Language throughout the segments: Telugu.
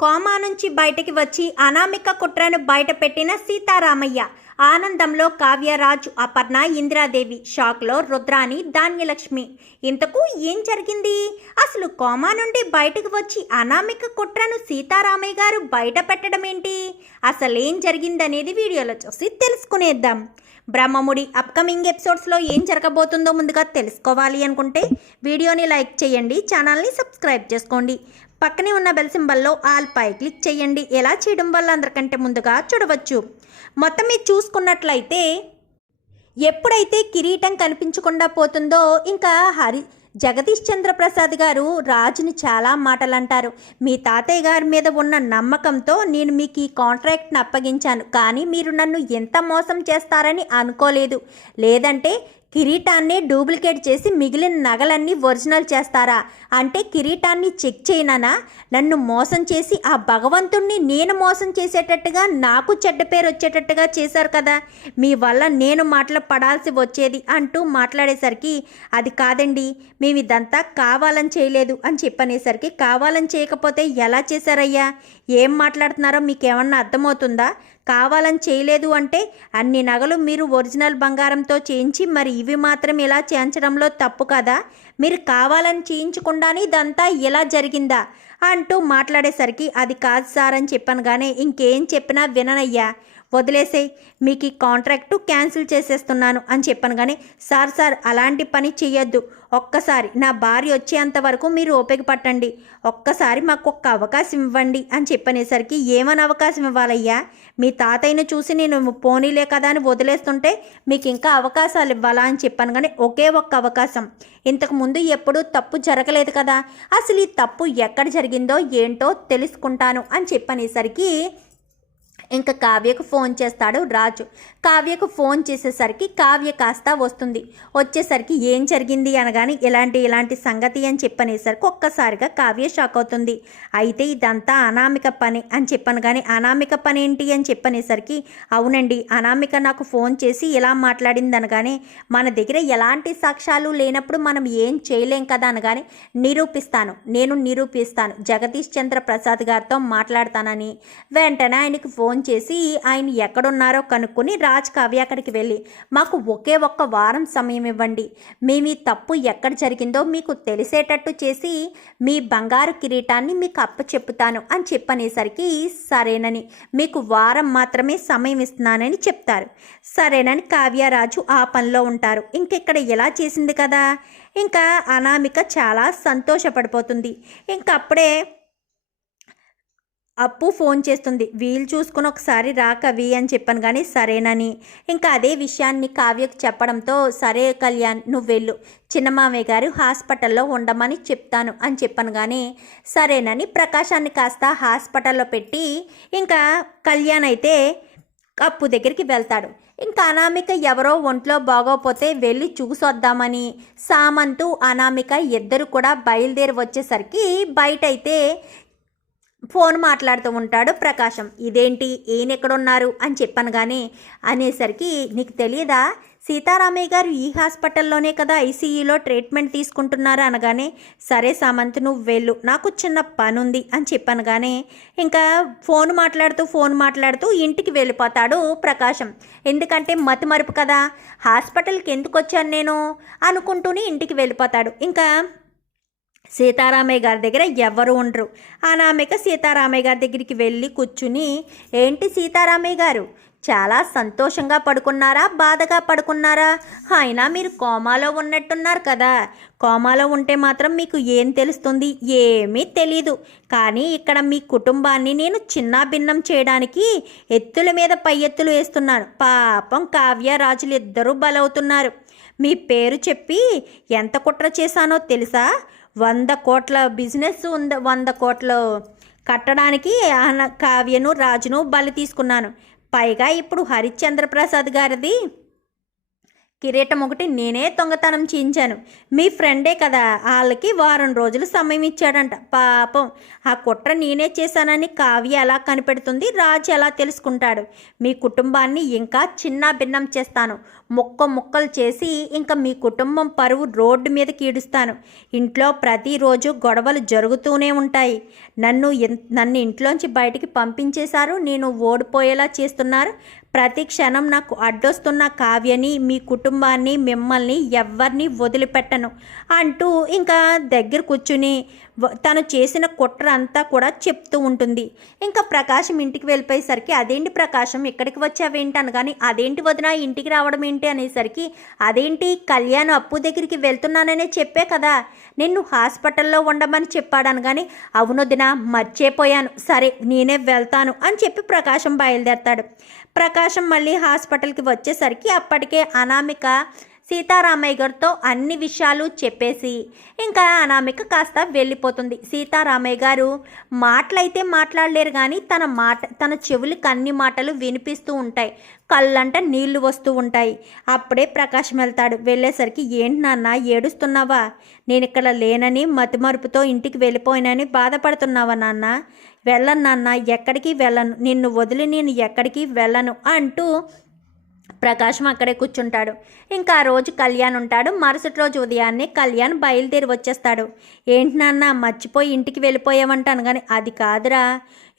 కోమా నుంచి బయటకి వచ్చి అనామిక కుట్రను బయటపెట్టిన సీతారామయ్య. ఆనందంలో కావ్యరాజు అపర్ణ ఇందిరాదేవి షాక్లో రుద్రాని ధాన్యలక్ష్మి. ఇంతకు ఏం జరిగింది? అసలు కోమా నుండి బయటకు వచ్చి అనామిక కుట్రను సీతారామయ్య గారు బయట పెట్టడం ఏంటి అసలేం జరిగిందనేది వీడియోలో చూసి తెలుసుకునేద్దాం. బ్రహ్మముడి అప్కమింగ్ ఎపిసోడ్స్లో ఏం జరగబోతుందో ముందుగా తెలుసుకోవాలి అనుకుంటే వీడియోని లైక్ చేయండి ఛానల్ని సబ్స్క్రైబ్ చేసుకోండి. పక్కనే ఉన్న బెల్ సింబల్లో ఆల్ పై క్లిక్ చేయండి. ఎలా చేయడం వల్ల అందరికంటే ముందుగా చూడవచ్చు. మొత్తం మీరు చూసుకున్నట్లయితే ఎప్పుడైతే కిరీటం కనిపించకుండా పోతుందో ఇంకా హరి జగదీష్ చంద్ర ప్రసాద్ గారు రాజుని చాలా మాటలు అంటారు మీ తాతయ్య గారి మీద ఉన్న నమ్మకంతో నేను మీకు ఈ కాంట్రాక్ట్ని అప్పగించాను. కానీ మీరు నన్ను ఎంత మోసం చేస్తారని అనుకోలేదు. లేదంటే కిరీటాన్ని డూప్లికేట్ చేసి మిగిలిన నగలన్నీ ఒరిజినల్ చేస్తారా? అంటే కిరీటాన్ని చెక్ చేయననా? నన్ను మోసం చేసి ఆ భగవంతుణ్ణి నేను మోసం చేసేటట్టుగా నాకు చెడ్డ పేరు వచ్చేటట్టుగా చేశారు కదా? మీ వల్ల నేను మాటలు పడాల్సి వచ్చేది అంటూ మాట్లాడేసరికి అది కాదండి మేము ఇదంతా కావాలని చేయలేదు అని చెప్పనేసరికి కావాలని చేయకపోతే ఎలా చేశారయ్యా? ఏం మాట్లాడుతున్నారో మీకేమన్నా అర్థమవుతుందా? కావాలని చేయలేదు అంటే అన్ని నగలు మీరు ఒరిజినల్ బంగారంతో చేయించి మరి ఇవి మాత్రం ఇలా చేయించడంలో తప్పు కదా? మీరు కావాలని చేయించకుండానే ఇదంతా ఇలా జరిగిందా? అంటూ మాట్లాడేసరికి అది కాదు సార్ అని చెప్పాను కానీ ఇంకేం చెప్పినా విననయ్యా. వదిలేసే మీకు ఈ కాంట్రాక్టు క్యాన్సిల్ చేసేస్తున్నాను అని చెప్పాను కానీ సార్ సార్ అలాంటి పని చెయ్యొద్దు. ఒక్కసారి నా భార్య వచ్చేంత వరకు మీరు ఓపిక పట్టండి. ఒక్కసారి మాకు ఒక్క అవకాశం ఇవ్వండి అని చెప్పనేసరికి ఏమని అవకాశం ఇవ్వాలయ్యా? మీ తాతయ్యను చూసి నేను పోనీలే కదా అని వదిలేస్తుంటే మీకు ఇంకా అవకాశాలు ఇవ్వాలా అని చెప్పాను కానీ ఒకే ఒక్క అవకాశం. ఇంతకుముందు ఎప్పుడూ తప్పు జరగలేదు కదా. అసలు ఈ తప్పు ఎక్కడ జరిగిందో ఏంటో తెలుసుకుంటాను అని చెప్పనేసరికి ఇంకా కావ్యకు ఫోన్ చేస్తాడు రాజు. కావ్యకు ఫోన్ చేసేసరికి కావ్య కాస్త వస్తుంది. వచ్చేసరికి ఏం జరిగింది అనగాని ఇలాంటి ఇలాంటి సంగతి అని చెప్పనేసరికి ఒక్కసారిగా కావ్య షాక్ అవుతుంది. అయితే ఇదంతా అనామిక పని అని చెప్పాను కానీ అనామిక పని ఏంటి అని చెప్పనేసరికి అవునండి అనామిక నాకు ఫోన్ చేసి ఇలా మాట్లాడింది అనగానే మన దగ్గర ఎలాంటి సాక్ష్యాలు లేనప్పుడు మనం ఏం చేయలేం కదా అనగానే నిరూపిస్తాను నేను నిరూపిస్తాను. జగదీష్ చంద్ర ప్రసాద్ గారితో మాట్లాడతానని. వెంటనే ఆయనకి ఫోన్ చేసి ఆయన ఎక్కడున్నారో కనుక్కొని రాజ్ కావ్య అక్కడికి వెళ్ళి మాకు ఒకే ఒక్క వారం సమయం ఇవ్వండి. మేము ఈ తప్పు ఎక్కడ జరిగిందో మీకు తెలిసేటట్టు చేసి మీ బంగారు కిరీటాన్ని మీకు అప్పచెప్పుతాను అని చెప్పనేసరికి సరేనని మీకు వారం మాత్రమే సమయం ఇస్తున్నానని చెప్తారు. సరేనని కావ్యరాజు ఆ పనిలో ఉంటారు. ఇంకెక్కడ ఎలా చేసింది కదా? ఇంకా అనామిక చాలా సంతోషపడిపోతుంది. ఇంకప్పుడే అప్పు ఫోన్ చేస్తుంది. వీలు చూసుకుని ఒకసారి రా కవి అని చెప్పాను కానీ సరేనని. ఇంకా అదే విషయాన్ని కావ్యకు చెప్పడంతో సరే కళ్యాణ్ నువ్వు వెళ్ళు. చిన్నమామయ్య గారు హాస్పిటల్లో ఉండమని చెప్తాను అని చెప్పాను కానీ సరేనని ప్రకాశాన్ని కాస్త హాస్పిటల్లో పెట్టి ఇంకా కళ్యాణ్ అయితే అప్పు దగ్గరికి వెళ్తాడు. ఇంకా అనామిక ఎవరో ఒంట్లో బాగోపోతే వెళ్ళి చూసొద్దామని సామంతు అనామిక ఇద్దరు కూడా బయలుదేరి వచ్చేసరికి బయట అయితే ఫోన్ మాట్లాడుతూ ఉంటాడు ప్రకాశం. ఇదేంటి? ఈయన ఎక్కడున్నారు? అని చెప్పాను కానీ అనేసరికి నీకు తెలియదా సీతారామయ్య గారు ఈ హాస్పిటల్లోనే కదా ఐసీయూలో ట్రీట్మెంట్ తీసుకుంటున్నారు అనగానే సరే సామంత్ నువ్వు వెళ్ళు. నాకు చిన్న పని ఉంది అని చెప్పాను కానీ ఇంకా ఫోన్ మాట్లాడుతూ ఫోన్ మాట్లాడుతూ ఇంటికి వెళ్ళిపోతాడు ప్రకాశం. ఎందుకంటే మతి మరుపు కదా? హాస్పిటల్కి ఎందుకు వచ్చాను నేను? అనుకుంటూనే ఇంటికి వెళ్ళిపోతాడు. ఇంకా సీతారామయ్య గారి దగ్గర ఎవరు ఉండరు. అనామిక సీతారామయ్య గారి దగ్గరికి వెళ్ళి కూర్చుని ఏంటి సీతారామయ్య గారు చాలా సంతోషంగా పడుకున్నారా? బాధగా పడుకున్నారా? అయినా మీరు కోమాలో ఉన్నట్టున్నారు కదా. కోమాలో ఉంటే మాత్రం మీకు ఏం తెలుస్తుంది? ఏమీ తెలీదు. కానీ ఇక్కడ మీ కుటుంబాన్ని నేను చిన్న భిన్నం చేయడానికి ఎత్తుల మీద పై ఎత్తులు వేస్తున్నాను. పాపం కావ్య రాజులు ఇద్దరూ బలవుతున్నారు. మీ పేరు చెప్పి ఎంత కుట్ర చేశానో తెలుసా? వంద కోట్ల బిజినెస్ ఉంది వంద కోట్లు కట్టడానికి ఆన కావ్యను రాజును బలి తీసుకున్నాను. పైగా ఇప్పుడు హరిశ్చంద్ర ప్రసాద్ గారిది కిరీటం ఒకటి నేనే దొంగతనం చేయించాను. మీ ఫ్రెండే కదా వాళ్ళకి వారం రోజులు సమయం ఇచ్చాడంట. పాపం ఆ కుట్ర నేనే చేశానని కావ్య ఎలా కనిపెడుతుంది రాజు ఎలా తెలుసుకుంటాడు. మీ కుటుంబాన్ని ఇంకా చిన్న భిన్నం చేస్తాను. ముక్క ముక్కలు చేసి ఇంకా మీ కుటుంబం పరువు రోడ్డు మీదకి ఈడుస్తాను ఇంట్లో ప్రతిరోజు గొడవలు జరుగుతూనే ఉంటాయి. నన్ను నన్ను ఇంట్లోంచి బయటికి పంపించేశారు. నేను ఓడిపోయేలా చేస్తున్నారు. ప్రతి క్షణం నాకు అడ్డొస్తున్న కావ్యని మీ కుటుంబాన్ని మిమ్మల్ని ఎవరిని వదిలిపెట్టను అంటూ ఇంకా దగ్గర కూర్చుని తను చేసిన కుట్ర అంతా కూడా చెప్తూ ఉంటుంది. ఇంకా ప్రకాశం ఇంటికి వెళ్ళిపోయేసరికి అదేంటి ప్రకాశం? ఇక్కడికి వచ్చావేంటి అనగాని అదేంటి వదిన ఇంటికి రావడం ఏంటి? అనేసరికి అదేంటి కళ్యాణ్ అప్పు దగ్గరికి వెళ్తున్నాననే చెప్పే కదా. నిన్ను హాస్పిటల్లో ఉండమని చెప్పాడను కానీ అవును వదిన మర్చిపోయాను. సరే నేనే వెళ్తాను అని చెప్పి ప్రకాశం బయలుదేరతాడు. ప్రకాశం మళ్ళీ హాస్పిటల్కి వచ్చేసరికి అప్పటికే అనామిక సీతారామయ్య గారితో అన్ని విషయాలు చెప్పేసి ఇంకా అనామిక కాస్త వెళ్ళిపోతుంది. సీతారామయ్య గారు మాటలైతే మాట్లాడలేరు కానీ తన మాట తన చెవులకి అన్ని మాటలు వినిపిస్తూ ఉంటాయి. కళ్ళంట నీళ్ళు వస్తూ ఉంటాయి. అప్పుడే ప్రకాశం వెళ్తాడు వెళ్ళేసరికి ఏంటి నాన్న ఏడుస్తున్నావా? నేను ఇక్కడ లేనని మతిమరుపుతో ఇంటికి వెళ్ళిపోయినని బాధపడుతున్నావా నాన్న? వెళ్ళను నాన్న ఎక్కడికి వెళ్ళను? నిన్ను వదిలి నేను ఎక్కడికి వెళ్ళను? అంటూ ప్రకాశం అక్కడే కూర్చుంటాడు. ఇంకా ఆ రోజు కళ్యాణ్ ఉంటాడు. మరుసటి రోజు ఉదయాన్నే కళ్యాణ్ బయలుదేరి వచ్చేస్తాడు. ఏంటి నాన్న మర్చిపోయి ఇంటికి వెళ్ళిపోయామంటాను కానీ అది కాదురా.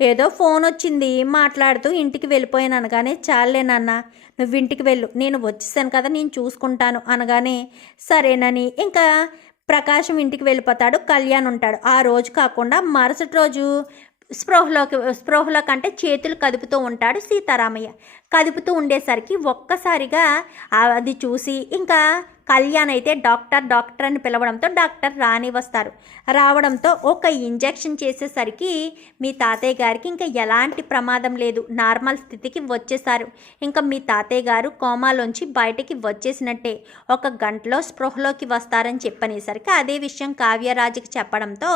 ఏదో ఫోన్ వచ్చింది మాట్లాడుతూ ఇంటికి వెళ్ళిపోయాను అనగానే చాలే నాన్న నువ్వు ఇంటికి వెళ్ళు. నేను వచ్చేసాను కదా నేను చూసుకుంటాను అనగానే సరేనని ఇంకా ప్రకాశం ఇంటికి వెళ్ళిపోతాడు. కళ్యాణ్ ఉంటాడు. ఆ రోజు కాకుండా మరుసటి రోజు స్పృహలోకి స్పృహలో కంటే చేతులు కదుపుతూ ఉంటాడు సీతారామయ్య. కదుపుతూ ఉండేసరికి ఒక్కసారిగా అది చూసి ఇంకా కళ్యాణ్ అయితే డాక్టర్ డాక్టర్ అని పిలవడంతో డాక్టర్ రాని వస్తారు. రావడంతో ఒక ఇంజెక్షన్ చేసేసరికి మీ తాతయ్య గారికి ఇంకా ఎలాంటి ప్రమాదం లేదు. నార్మల్ స్థితికి వచ్చేసారు ఇంకా మీ తాతయ్య గారు కోమాలోంచి బయటికి వచ్చేసినట్టే. ఒక గంటలో స్పృహలోకి వస్తారని చెప్పనేసరికి అదే విషయం కావ్యరాజుకి చెప్పడంతో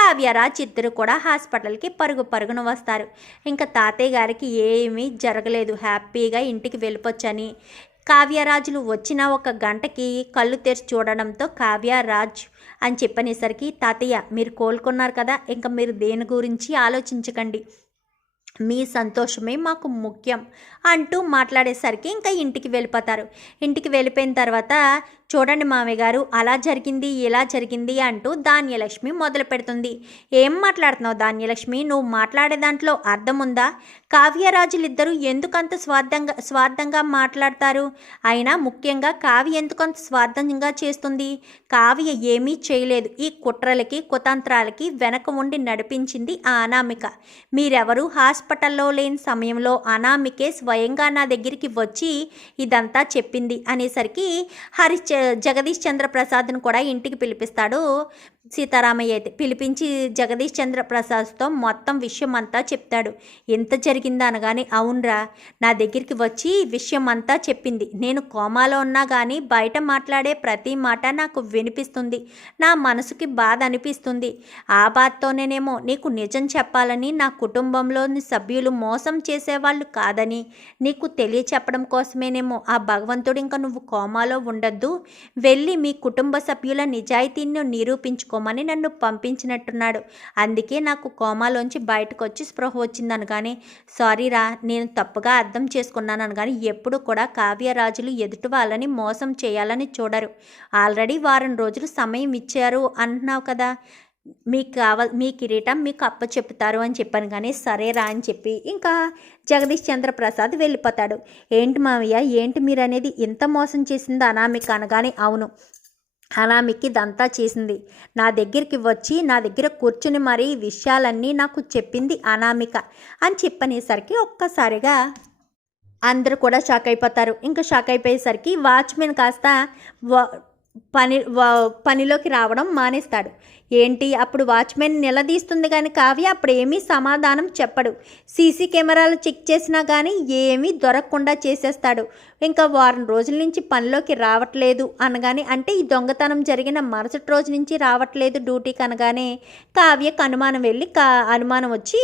కావ్యరాజ్ ఇద్దరు కూడా హాస్పిటల్కి పరుగు పరుగున వస్తారు. ఇంకా తాతయ్య గారికి ఏమీ జరగలేదు. హ్యాపీగా ఇంటికి వెళ్ళిపోవచ్చని కావ్యరాజులు వచ్చిన ఒక గంటకి కళ్ళు తెరిచి చూడడంతో కావ్యరాజ్ అని చెప్పనేసరికి తాతయ్య మీరు కోలుకున్నారు కదా ఇంకా మీరు దేని గురించి ఆలోచించకండి. మీ సంతోషమే మాకు ముఖ్యం. అంటూ మాట్లాడేసరికి ఇంకా ఇంటికి వెళ్ళిపోతారు. ఇంటికి వెళ్ళిపోయిన తర్వాత చూడండి మామయ్య గారు అలా జరిగింది ఇలా జరిగింది అంటూ ధాన్యలక్ష్మి మొదలు పెడుతుంది. ఏం మాట్లాడుతున్నావు ధాన్యలక్ష్మి? నువ్వు మాట్లాడే దాంట్లో అర్థం ఉందా? కావ్యరాజులిద్దరూ ఎందుకంత స్వార్థంగా స్వార్థంగా మాట్లాడతారు? అయినా ముఖ్యంగా కావ్య ఎందుకంత స్వార్థంగా చేస్తుంది? కావ్య ఏమీ చేయలేదు. ఈ కుట్రలకి కుతంత్రాలకి వెనక ఉండి నడిపించింది ఆ అనామిక. మీరెవరూ హాస్పిటల్లో లేని సమయంలో అనామికే స్వయంగా నా దగ్గరికి వచ్చి ఇదంతా చెప్పింది అనేసరికి హరిశ్చ జగదీష్ చంద్ర ప్రసాద్ను కూడా ఇంటికి పిలిపిస్తాడు. సీతారామయ్య అయితే పిలిపించి జగదీష్ చంద్ర ప్రసాద్తో మొత్తం విషయం అంతా చెప్తాడు. ఎంత జరిగిందా అనగానే అవునరా నా దగ్గరికి వచ్చి విషయం అంతా చెప్పింది. నేను కోమాలో ఉన్నా కానీ బయట మాట్లాడే ప్రతి మాట నాకు వినిపిస్తుంది. నా మనసుకి బాధ అనిపిస్తుంది. ఆ బాధతోనేనేమో నీకు నిజం చెప్పాలని నా కుటుంబంలోని సభ్యులు మోసం చేసేవాళ్ళు కాదని నీకు తెలియచెప్పడం కోసమేనేమో ఆ భగవంతుడు ఇంకా నువ్వు కోమాలో ఉండొద్దు. వెళ్ళి మీ కుటుంబ సభ్యుల నిజాయితీని నిరూపించుకోమని నన్ను పంపించినట్టున్నాడు. అందుకే నాకు కోమాలోంచి బయటకు వచ్చి స్పృహ వచ్చిందను కానీ సారీరా నేను తప్పుగా అర్థం చేసుకున్నాను కానీ ఎప్పుడు కూడా కావ్యరాజులు ఎదుటి వాళ్ళని మోసం చేయాలని చూడరు. ఆల్రెడీ వారం రోజులు సమయం ఇచ్చారు అంటున్నావు కదా. మీకు కావ మీ కిరీటం మీకు అప్ప చెప్తారు అని చెప్పాను కానీ సరేరా అని చెప్పి ఇంకా జగదీష్ చంద్ర ప్రసాద్ వెళ్ళిపోతాడు. ఏంటి మావయ్య ఏంటి మీరు అనేది ఇంత మోసం చేసింది అనామిక అనగానే అవును. అనామికి ఇదంతా చేసింది. నా దగ్గరికి వచ్చి నా దగ్గర కూర్చుని మరీ ఈ విషయాలన్నీ నాకు చెప్పింది అనామిక అని చెప్పనేసరికి ఒక్కసారిగా అందరూ కూడా షాక్ అయిపోతారు. ఇంకా షాక్ అయిపోయేసరికి వాచ్మెన్ కాస్త వ- పని వ- పనిలోకి రావడం మానేస్తాడు. ఏంటి? అప్పుడు వాచ్మెన్ నిలదీస్తుంది కానీ కావ్య అప్పుడు ఏమీ సమాధానం చెప్పడు. సీసీ కెమెరాలు చెక్ చేసినా కానీ ఏమీ దొరకకుండా చేసేస్తాడు. ఇంకా వారం రోజుల నుంచి పనిలోకి రావట్లేదు అనగానే అంటే ఈ దొంగతనం జరిగిన మరుసటి రోజు నుంచి రావట్లేదు డ్యూటీకి అనగానే కావ్యకు అనుమానం వెళ్ళి కా అనుమానం వచ్చి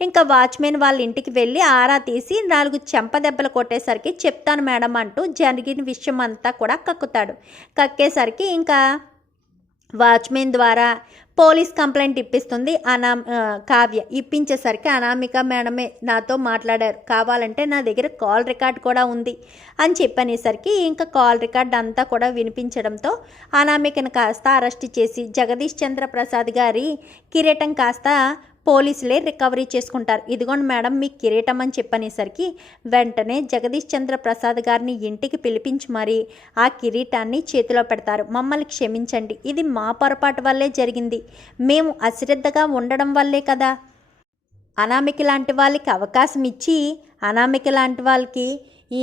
ఇంకా వాచ్మెన్ వాళ్ళ ఇంటికి వెళ్ళి ఆరా తీసి నాలుగు చెంప దెబ్బలు కొట్టేసరికి చెప్తాను మేడం అంటూ జరిగిన విషయం అంతా కూడా కక్కుతాడు. కక్కేసరికి ఇంకా వాచ్మెన్ ద్వారా పోలీస్ కంప్లైంట్ ఇప్పిస్తుంది. అనా కావ్య ఇప్పించేసరికి అనామిక మేడమే నాతో మాట్లాడారు. కావాలంటే నా దగ్గర కాల్ రికార్డ్ కూడా ఉంది అని చెప్పనేసరికి ఇంకా కాల్ రికార్డ్ అంతా కూడా వినిపించడంతో అనామికను కాస్త అరెస్ట్ చేసి జగదీష్ చంద్ర ప్రసాద్ గారి కిరీటం కాస్త పోలీసులే రికవరీ చేసుకుంటారు. ఇదిగోండి మేడం మీ కిరీటం అని చెప్పనేసరికి వెంటనే జగదీష్ చంద్ర ప్రసాద్ గారిని ఇంటికి పిలిపించి మరీ ఆ కిరీటాన్ని చేతిలో పెడతారు. మమ్మల్ని క్షమించండి. ఇది మా పొరపాటు వల్లే జరిగింది. మేము అశ్రద్ధగా ఉండడం వల్లే కదా. అనామిక లాంటి వాళ్ళకి అవకాశం ఇచ్చి అనామిక లాంటి వాళ్ళకి ఈ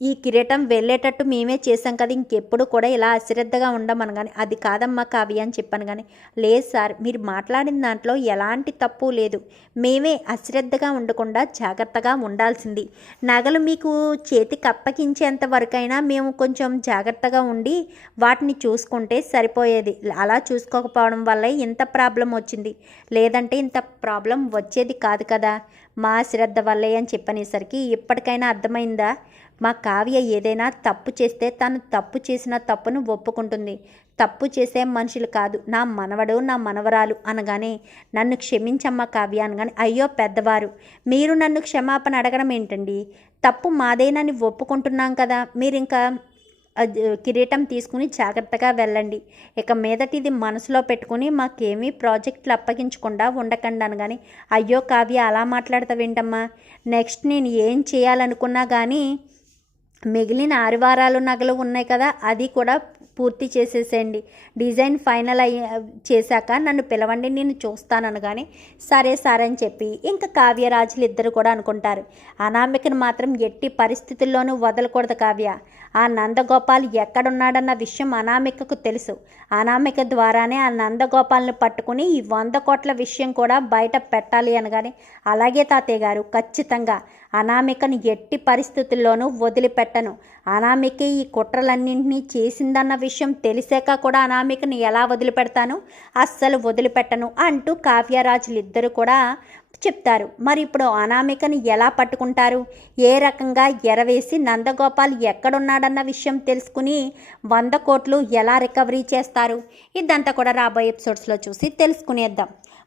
ఈ కిరీటం వెళ్ళేటట్టు మేమే చేసాం కదా ఇంకెప్పుడు కూడా ఇలా అశ్రద్ధగా ఉండమని కానీ అది కాదమ్మా కావ్య అని చెప్పాను కానీ లేదు సార్ మీరు మాట్లాడిన దాంట్లో ఎలాంటి తప్పు లేదు. మేమే అశ్రద్ధగా ఉండకుండా జాగ్రత్తగా ఉండాల్సింది. నగలు మీకు చేతికి అప్పగించేంత వరకైనా మేము కొంచెం జాగ్రత్తగా ఉండి వాటిని చూసుకుంటే సరిపోయేది. అలా చూసుకోకపోవడం వల్ల ఇంత ప్రాబ్లం వచ్చింది. లేదంటే ఇంత ప్రాబ్లం వచ్చేది కాదు కదా. మా శ్రద్ధ వల్లే అని చెప్పనేసరికి ఇప్పటికైనా అర్థమైందా? మా కావ్య ఏదైనా తప్పు చేస్తే తను తప్పు చేసిన తప్పును ఒప్పుకుంటుంది. తప్పు చేసే మనుషులు కాదు. నా మనవడు నా మనవరాలు అనగానే నన్ను క్షమించమ్మా కావ్య అనగానే అయ్యో పెద్దవారు మీరు నన్ను క్షమాపణ అడగడం ఏంటండి? తప్పు మాదేనని ఒప్పుకుంటున్నాం కదా. మీరు ఇంకా అది కిరీటం తీసుకుని జాగ్రత్తగా వెళ్ళండి. ఇక మీదటి ఇది మనసులో పెట్టుకుని మాకేమీ ప్రాజెక్టులు అప్పగించకుండా ఉండకండి అనగాని అయ్యో కావ్య అలా మాట్లాడతావేంటమ్మా? నెక్స్ట్ నేను ఏం చేయాలనుకున్నా కానీ మిగిలిన ఆరు వారాలు నగలు ఉన్నాయి కదా అది కూడా పూర్తి చేసేసేయండి. డిజైన్ ఫైనల్ అయ్యి చేశాక నన్ను పిలవండి నేను చూస్తాననగానే సరే సరే అని చెప్పి ఇంకా కావ్యరాజులు ఇద్దరు కూడా అనుకుంటారు. అనామికను మాత్రం ఎట్టి పరిస్థితుల్లోనూ వదలకూడదు కావ్య. ఆ నందగోపాల్ ఎక్కడున్నాడన్న విషయం అనామికకు తెలుసు. అనామిక ద్వారానే ఆ నందగోపాల్ని పట్టుకుని ఈ వంద కోట్ల విషయం కూడా బయట పెట్టాలి అనగానే అలాగే తాతయ్య గారు ఖచ్చితంగా అనామికను ఎట్టి పరిస్థితుల్లోనూ వదిలిపెట్టను. అనామిక ఈ కుట్రలన్నింటినీ చేసిందన్న విషయం తెలిసాక కూడా అనామికను ఎలా వదిలిపెడతాను? అస్సలు వదిలిపెట్టను అంటూ కావ్యరాజులు ఇద్దరు కూడా చెప్తారు. మరి ఇప్పుడు అనామికను ఎలా పట్టుకుంటారు? ఏ రకంగా ఎరవేసి నందగోపాల్ ఎక్కడున్నాడన్న విషయం తెలుసుకుని వంద కోట్లు ఎలా రికవరీ చేస్తారు? ఇదంతా కూడా రాబోయే ఎపిసోడ్స్లో చూసి తెలుసుకునేద్దాం.